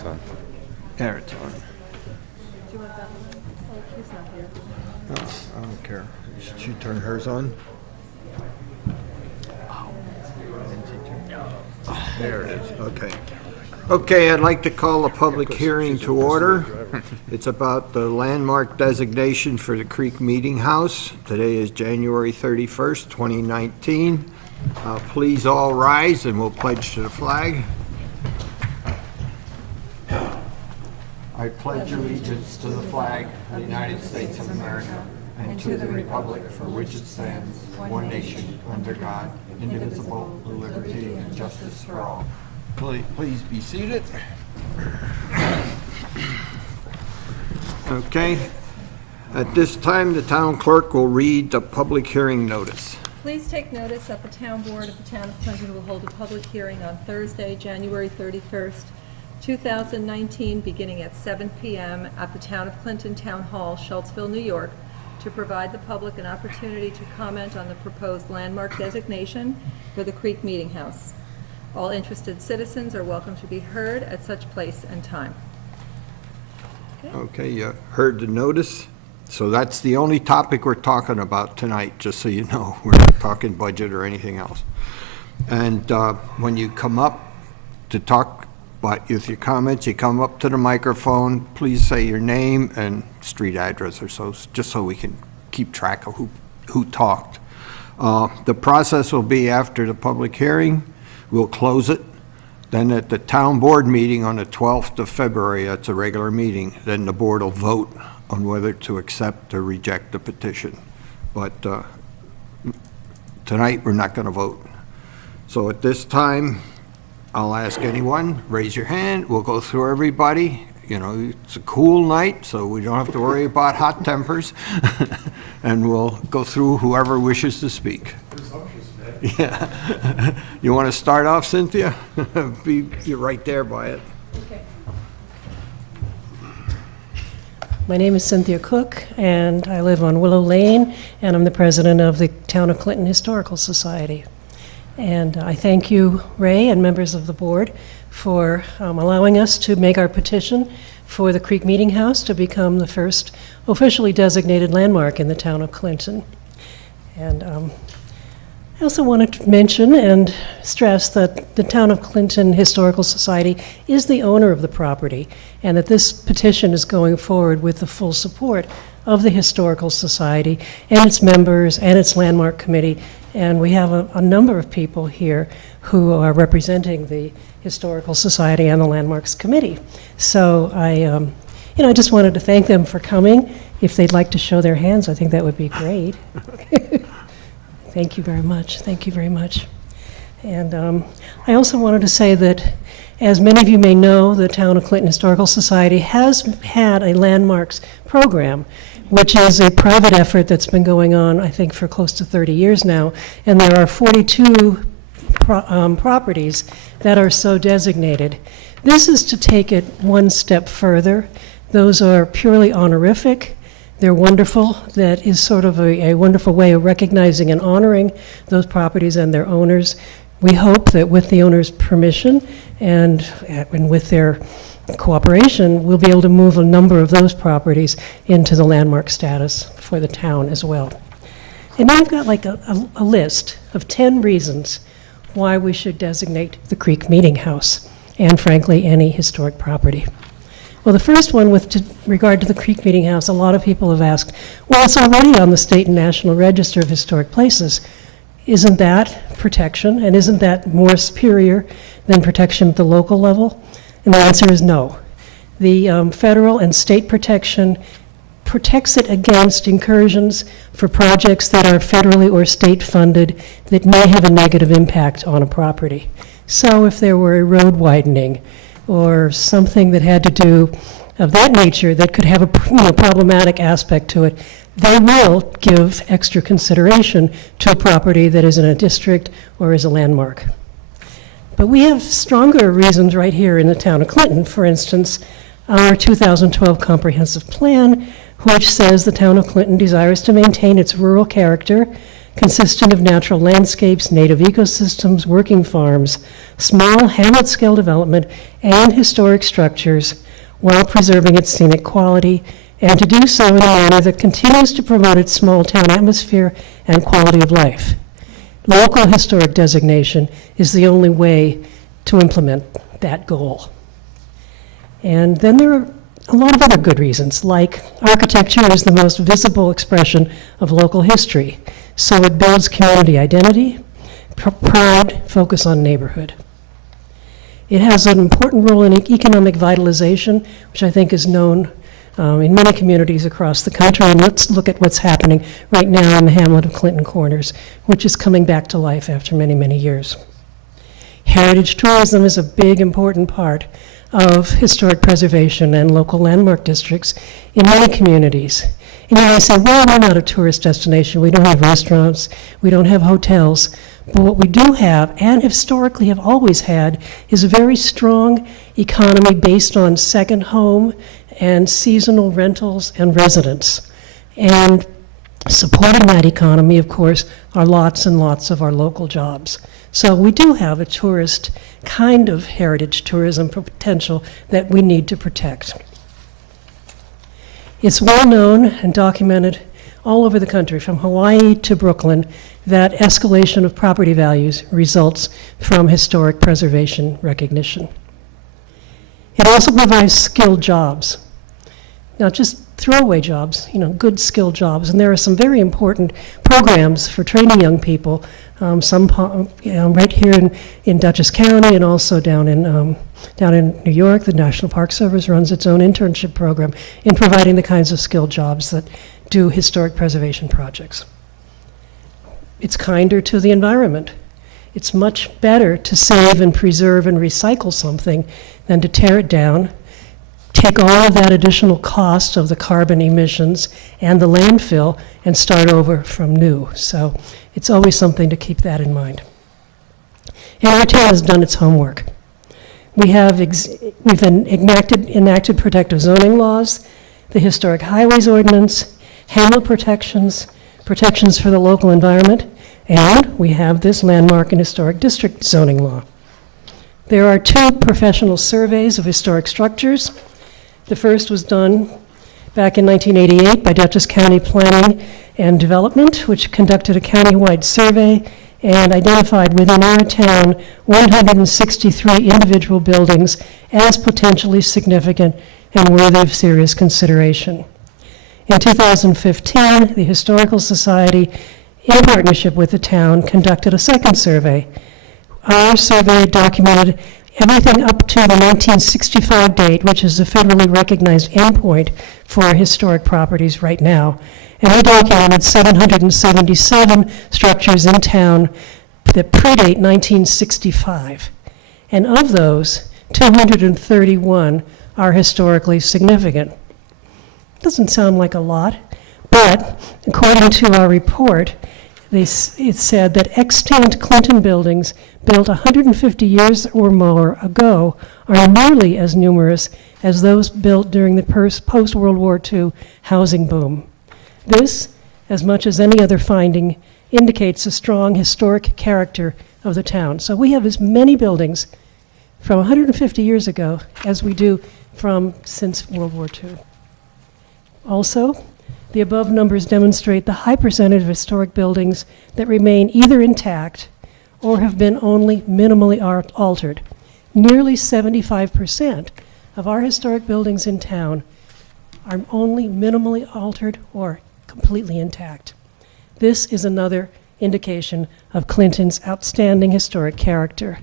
mic's on. There it's on. Do you want that one? Oh, he's not here. Oh, I don't care. Should she turn hers on? There it is, okay. Okay, I'd like to call a public hearing to order. It's about the landmark designation for the Creek Meeting House. Today is January 31st, 2019. Please all rise and we'll pledge to the flag. I pledge allegiance to the flag of the United States of America and to the republic for which it stands, one nation, under God, indivisible, with liberty and justice for all. Please be seated. Okay. At this time, the town clerk will read the public hearing notice. Please take notice that the town board of the town of Clinton will hold a public hearing on Thursday, January 31st, 2019, beginning at 7 p.m. at the Town of Clinton Town Hall, Schultzville, New York, to provide the public an opportunity to comment on the proposed landmark designation for the Creek Meeting House. All interested citizens are welcome to be heard at such place and time. Okay, you heard the notice. So that's the only topic we're talking about tonight, just so you know. We're not talking budget or anything else. And when you come up to talk with your comments, you come up to the microphone, please say your name and street address or so, just so we can keep track of who talked. The process will be after the public hearing. We'll close it. Then at the town board meeting on the 12th of February, that's a regular meeting, then the board will vote on whether to accept or reject the petition. But tonight, we're not going to vote. So at this time, I'll ask anyone, raise your hand. We'll go through everybody. You know, it's a cool night, so we don't have to worry about hot tempers. And we'll go through whoever wishes to speak. Yeah. You want to start off, Cynthia? You're right there by it. Okay. My name is Cynthia Cook, and I live on Willow Lane, and I'm the president of the Town of Clinton Historical Society. And I thank you, Ray, and members of the board for allowing us to make our petition for the Creek Meeting House to become the first officially designated landmark in the town of Clinton. And I also wanted to mention and stress that the Town of Clinton Historical Society is the owner of the property, and that this petition is going forward with the full support of the Historical Society and its members and its landmark committee. And we have a number of people here who are representing the Historical Society and the Landmarks Committee. So I just wanted to thank them for coming. If they'd like to show their hands, I think that would be great. Thank you very much. Thank you very much. And I also wanted to say that, as many of you may know, the Town of Clinton Historical Society has had a landmarks program, which is a private effort that's been going on, I think, for close to 30 years now. And there are 42 properties that are so designated. This is to take it one step further. Those are purely honorific. They're wonderful. That is sort of a wonderful way of recognizing and honoring those properties and their owners. We hope that with the owner's permission and with their cooperation, we'll be able to move a number of those properties into the landmark status for the town as well. And I've got like a list of 10 reasons why we should designate the Creek Meeting House, and frankly, any historic property. Well, the first one with regard to the Creek Meeting House, a lot of people have asked, well, it's already on the State and National Register of Historic Places. Isn't that protection, and isn't that more superior than protection at the local level? And the answer is no. The federal and state protection protects it against incursions for projects that are federally or state funded that may have a negative impact on a property. So if there were a road widening or something that had to do of that nature that could have a problematic aspect to it, they will give extra consideration to a property that is in a district or is a landmark. But we have stronger reasons right here in the town of Clinton. For instance, our 2012 comprehensive plan, which says the town of Clinton desires to maintain its rural character, consisting of natural landscapes, native ecosystems, working farms, small hamlet-scale development, and historic structures, while preserving its scenic quality, and to do so in a manner that continues to promote its small-town atmosphere and quality of life. Local historic designation is the only way to implement that goal. And then there are a lot of other good reasons, like architecture is the most visible expression of local history, so it builds community identity, pride, focus on neighborhood. It has an important role in economic vitalization, which I think is known in many communities across the country. And let's look at what's happening right now in the hamlet of Clinton Corners, which is coming back to life after many, many years. Heritage tourism is a big, important part of historic preservation and local landmark districts in many communities. And you might say, well, we're not a tourist destination. We don't have restaurants. We don't have hotels. But what we do have, and historically have always had, is a very strong economy based on second home and seasonal rentals and residents. And supporting that economy, of course, are lots and lots of our local jobs. So we do have a tourist kind of heritage tourism potential that we need to protect. It's well known and documented all over the country, from Hawaii to Brooklyn, that escalation of property values results from historic preservation recognition. It also provides skilled jobs, not just throwaway jobs, good skilled jobs. And there are some very important programs for training young people, right here in Dutchess County and also down in New York. The National Park Service runs its own internship program in providing the kinds of skilled jobs that do historic preservation projects. It's kinder to the environment. It's much better to save and preserve and recycle something than to tear it down, take all of that additional cost of the carbon emissions and the landfill and start over from new. So it's always something to keep that in mind. And our town has done its homework. We've enacted protective zoning laws, the Historic Highways Ordinance, hamlet protections for the local environment, and we have this landmark and historic district zoning law. There are 2 professional surveys of historic structures. The first was done back in 1988 by Dutchess County Planning and Development, which conducted a county-wide survey and identified within our town 163 individual buildings as potentially significant and worthy of serious consideration. In 2015, the Historical Society, in partnership with the town, conducted a second survey. Our survey documented everything up to the 1965 date, which is a federally recognized endpoint for historic properties right now. And we documented 777 structures in town that predate 1965. And of those, 231 are historically significant. Doesn't sound like a lot, but according to our report, it said that extant Clinton buildings built 150 years or more ago are nearly as numerous as those built during the post-World War II housing boom. This, as much as any other finding, indicates a strong historic character of the town. So we have as many buildings from 150 years ago as we do since World War II. Also, the above numbers demonstrate the high percentage of historic buildings that remain either intact or have been only minimally altered. Nearly 75% of our historic buildings in town are only minimally altered or completely intact. This is another indication of Clinton's outstanding historic character.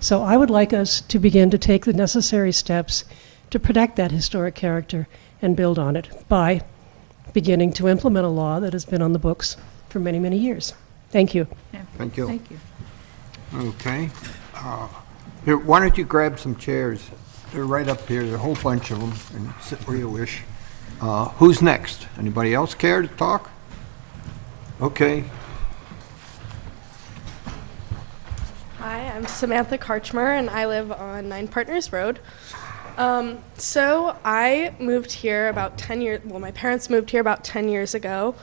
So I would like us to begin to take the necessary steps to protect that historic character and build on it by beginning to implement a law that has been on the books for many, many years. Thank you. Thank you. Thank you. Okay. Here, why don't you grab some chairs? They're right up here, there's a whole bunch of them, and sit where you wish. Who's next? Anybody else care to talk? Okay. Hi, I'm Samantha Karchmer, and I live on 9 Partners Road. So I moved here about 10 years, well, my parents moved here about 10 years ago,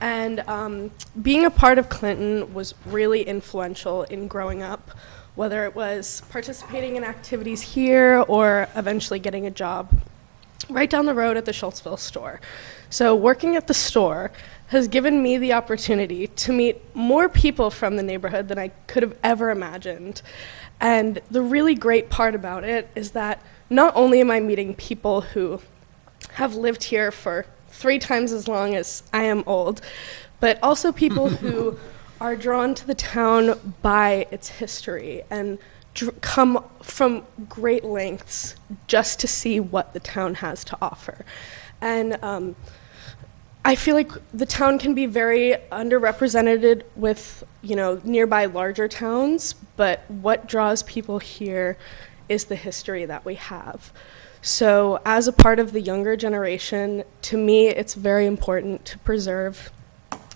And being a part of Clinton was really influential in growing up, whether it was participating in activities here or eventually getting a job right down the road at the Schultzville store. So working at the store has given me the opportunity to meet more people from the neighborhood than I could have ever imagined. And the really great part about it is that not only am I meeting people who have lived here for 3 times as long as I am old, but also people who are drawn to the town by its history and come from great lengths just to see what the town has to offer. And I feel like the town can be very underrepresented with, nearby larger towns, but what draws people here is the history that we have. So as a part of the younger generation, to me, it's very important to preserve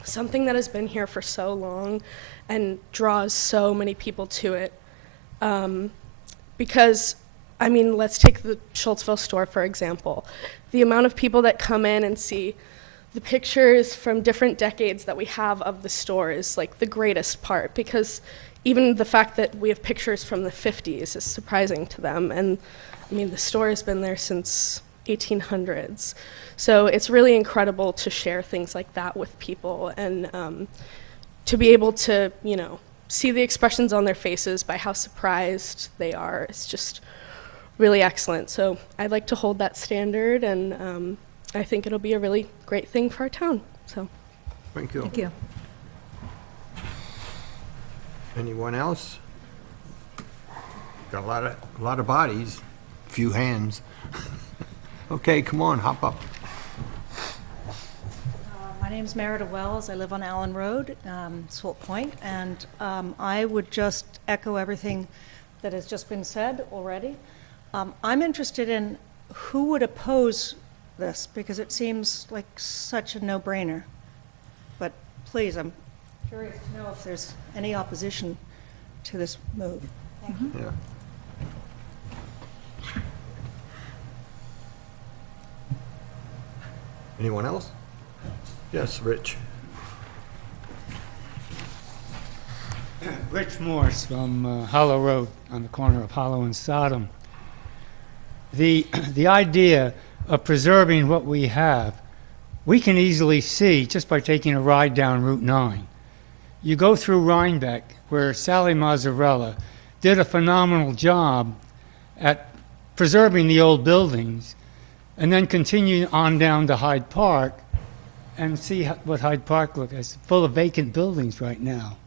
something that has been here for so long and draws so many people to it. Because, let's take the Schultzville store, for example. The amount of people that come in and see the pictures from different decades that we have of the store is like the greatest part, because even the fact that we have pictures from the 50s is surprising to them. And the store has been there since 1800s. So it's really incredible to share things like that with people and to be able to, see the expressions on their faces by how surprised they are. It's just really excellent. So I'd like to hold that standard, and I think it'll be a really great thing for our town. So Thank you. Thank you. Anyone else? Got a lot of bodies, few hands. Okay, come on, hop up. My name's Merida Wells. I live on Allen Road, Salt Point, and I would just echo everything that has just been said already. I'm interested in who would oppose this, because it seems like such a no-brainer. But please, I'm curious to know if there's any opposition to this move. Thank you. Yeah. Anyone else? Yes, Rich. Rich Morse from Hollow Road on the corner of Hollow and Sodom. The idea of preserving what we have, we can easily see just by taking a ride down Route 9. You go through Rhinebeck, where Sally Mazzarella did a phenomenal job at preserving the old buildings, and then continue on down to Hyde Park and see what Hyde Park looks like. It's full of vacant buildings right now.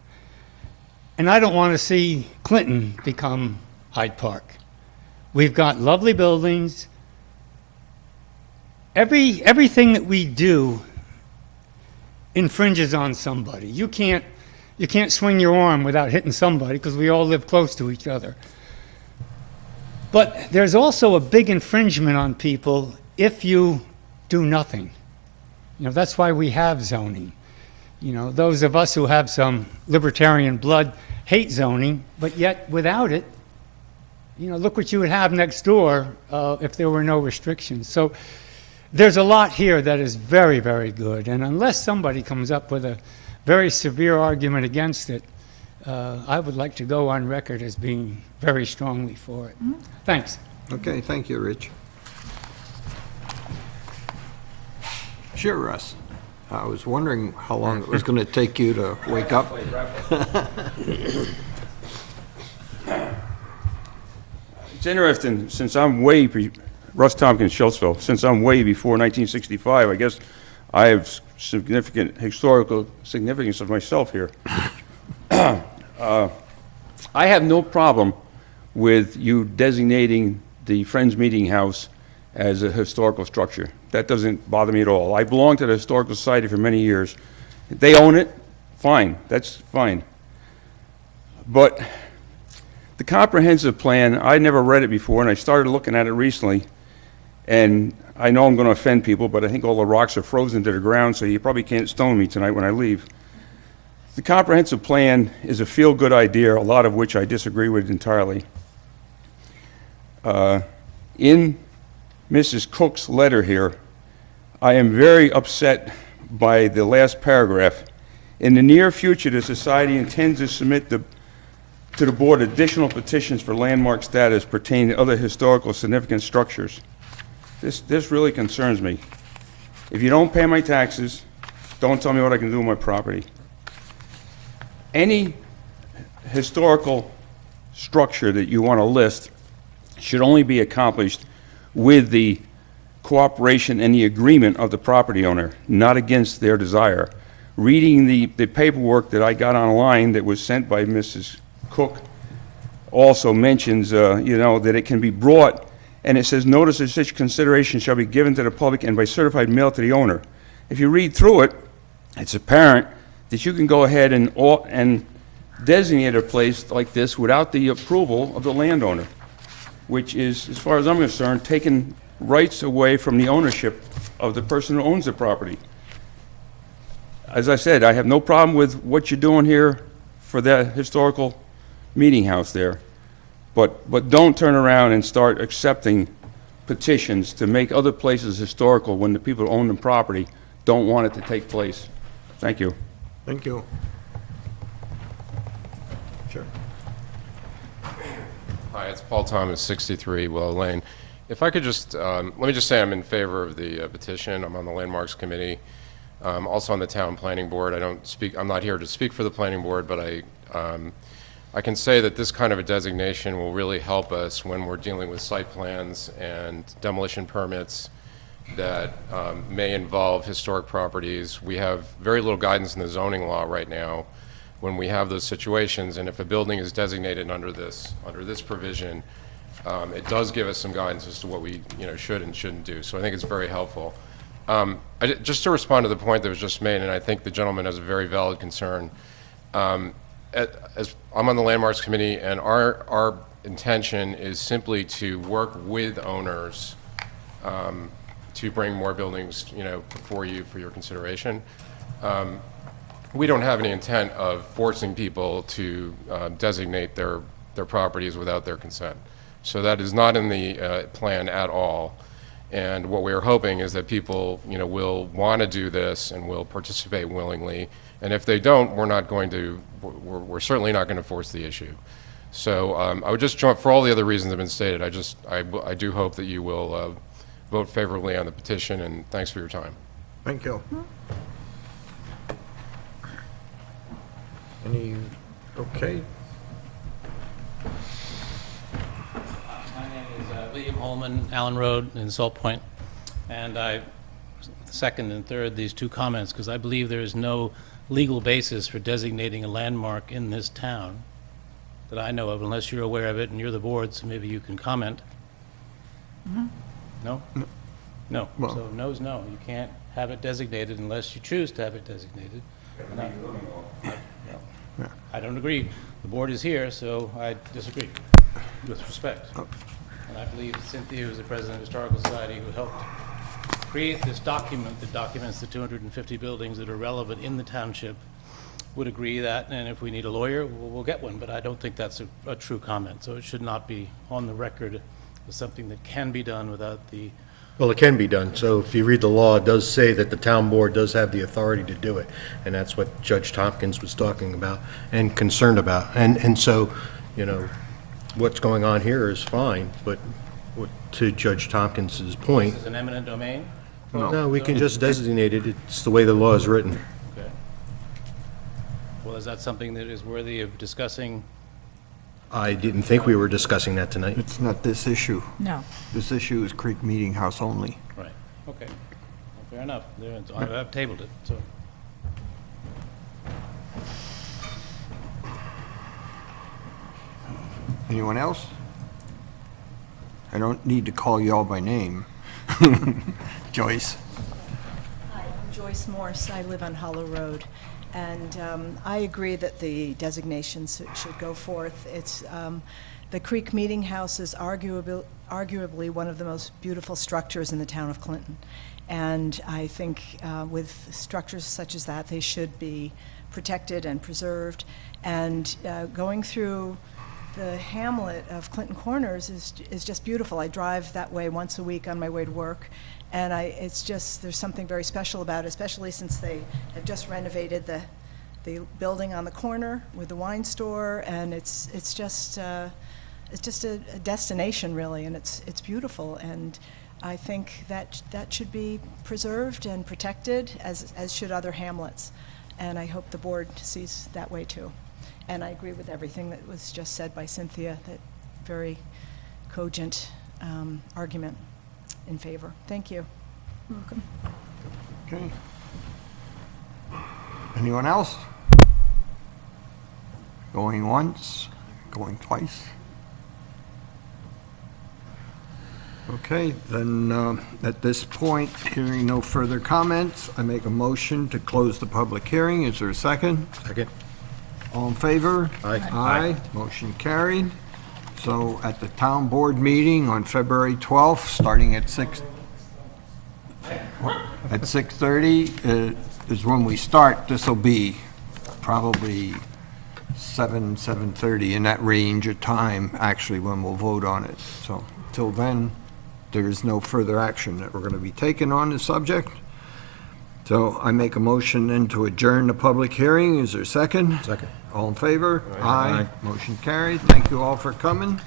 And I don't want to see Clinton become Hyde Park. We've got lovely buildings. Everything that we do infringes on somebody. You can't swing your arm without hitting somebody, because we all live close to each other. But there's also a big infringement on people if you do nothing. That's why we have zoning. Those of us who have some libertarian blood hate zoning, but yet without it, look what you would have next door if there were no restrictions. So there's a lot here that is very, very good. And unless somebody comes up with a very severe argument against it, I would like to go on record as being very strongly for it. Mm-hmm. Thanks. Okay, thank you, Rich. Sure, Russ. I was wondering how long it was going to take you to wake up. It's interesting, since I'm Russ Tompkins, Schultzville, since I'm way before 1965, I guess I have significant historical significance of myself here. I have no problem with you designating the Friends Meeting House as a historical structure. That doesn't bother me at all. I belonged to the Historical Society for many years. They own it, fine, that's fine. But the comprehensive plan, I never read it before, and I started looking at it recently, and I know I'm going to offend people, but I think all the rocks are frozen to the ground, so you probably can't stone me tonight when I leave. The comprehensive plan is a feel-good idea, a lot of which I disagree with entirely. In Mrs. Cook's letter here, I am very upset by the last paragraph. In the near future, the society intends to submit to the board additional petitions for landmark status pertaining to other historical significant structures. This really concerns me. If you don't pay my taxes, don't tell me what I can do with my property. Any historical structure that you want to list should only be accomplished with the cooperation and the agreement of the property owner, not against their desire. Reading the paperwork that I got online that was sent by Mrs. Cook also mentions, that it can be brought, and it says, notice of such consideration shall be given to the public and by certified mail to the owner. If you read through it, it's apparent that you can go ahead and designate a place like this without the approval of the landowner, which is, as far as I'm concerned, taking rights away from the ownership of the person who owns the property. As I said, I have no problem with what you're doing here for that historical meeting house there, but don't turn around and start accepting petitions to make other places historical when the people who own the property don't want it to take place. Thank you. Thank you. Sure. Hi, it's Paul Thomas, 63 Willow Lane. If I could just, let me just say I'm in favor of the petition. I'm on the Landmarks Committee, also on the Town Planning Board. I'm not here to speak for the Planning Board, but I can say that this kind of a designation will really help us when we're dealing with site plans and demolition permits that may involve historic properties. We have very little guidance in the zoning law right now when we have those situations, and if a building is designated under this provision, it does give us some guidance as to what we should and shouldn't do. So I think it's very helpful. Just to respond to the point that was just made, and I think the gentleman has a very valid concern. As I'm on the Landmarks Committee, and our intention is simply to work with owners to bring more buildings, before you for your consideration. We don't have any intent of forcing people to designate their properties without their consent. So that is not in the plan at all. And what we're hoping is that people, will want to do this and will participate willingly. And if they don't, we're certainly not going to force the issue. So I would just for all the other reasons that have been stated, I do hope that you will vote favorably on the petition, and thanks for your time. Thank you. Okay? My name is William Holman, Allen Road in Salt Point, and I second and third these two comments because I believe there is no legal basis for designating a landmark in this town that I know of, unless you're aware of it and you're the board, so maybe you can comment. No? No. Well- So no's no. You can't have it designated unless you choose to have it designated. And I don't agree. The board is here, so I disagree, with respect. And I believe Cynthia, who's the president of the Historical Society, who helped create this document that documents the 250 buildings that are relevant in the township, would agree that, and if we need a lawyer, we'll get one, but I don't think that's a true comment, so it should not be on the record as something that can be done without the. Well, it can be done. So if you read the law, it does say that the town board does have the authority to do it. And that's what Judge Tompkins was talking about and concerned about. And so, what's going on here is fine, but to Judge Tompkins's point, This is an eminent domain? no, we can just designate it. It's the way the law is written. Okay. Well, is that something that is worthy of discussing? I didn't think we were discussing that tonight. It's not this issue. No. This issue is Creek Meeting House only. Right, okay. Well, fair enough. I've tabled it, so. Anyone else? I don't need to call you all by name. Joyce? Hi, I'm Joyce Morse. I live on Hollow Road. And I agree that the designations should go forth. It's, the Creek Meeting House is arguably one of the most beautiful structures in the town of Clinton. And I think with structures such as that, they should be protected and preserved. And going through the hamlet of Clinton Corners is just beautiful. I drive that way once a week on my way to work, and it's just, there's something very special about it, especially since they have just renovated the building on the corner with the wine store, and it's just a destination, really, and it's beautiful. And I think that should be preserved and protected, as should other hamlets. And I hope the board sees that way too. And I agree with everything that was just said by Cynthia, that very cogent argument in favor. Thank you. Welcome. Okay. Anyone else? Going once, going twice? Okay, then, at this point, hearing no further comments, I make a motion to close the public hearing. Is there a second? Second. All in favor? Aye. Aye, motion carried. So at the town board meeting on February 12th, starting at 6:30 is when we start. This will be probably 7:30, in that range of time, actually, when we'll vote on it. So till then, there is no further action that we're going to be taking on the subject. So I make a motion then to adjourn the public hearing. Is there a second? Second. All in favor? Aye. Motion carried. Thank you all for coming.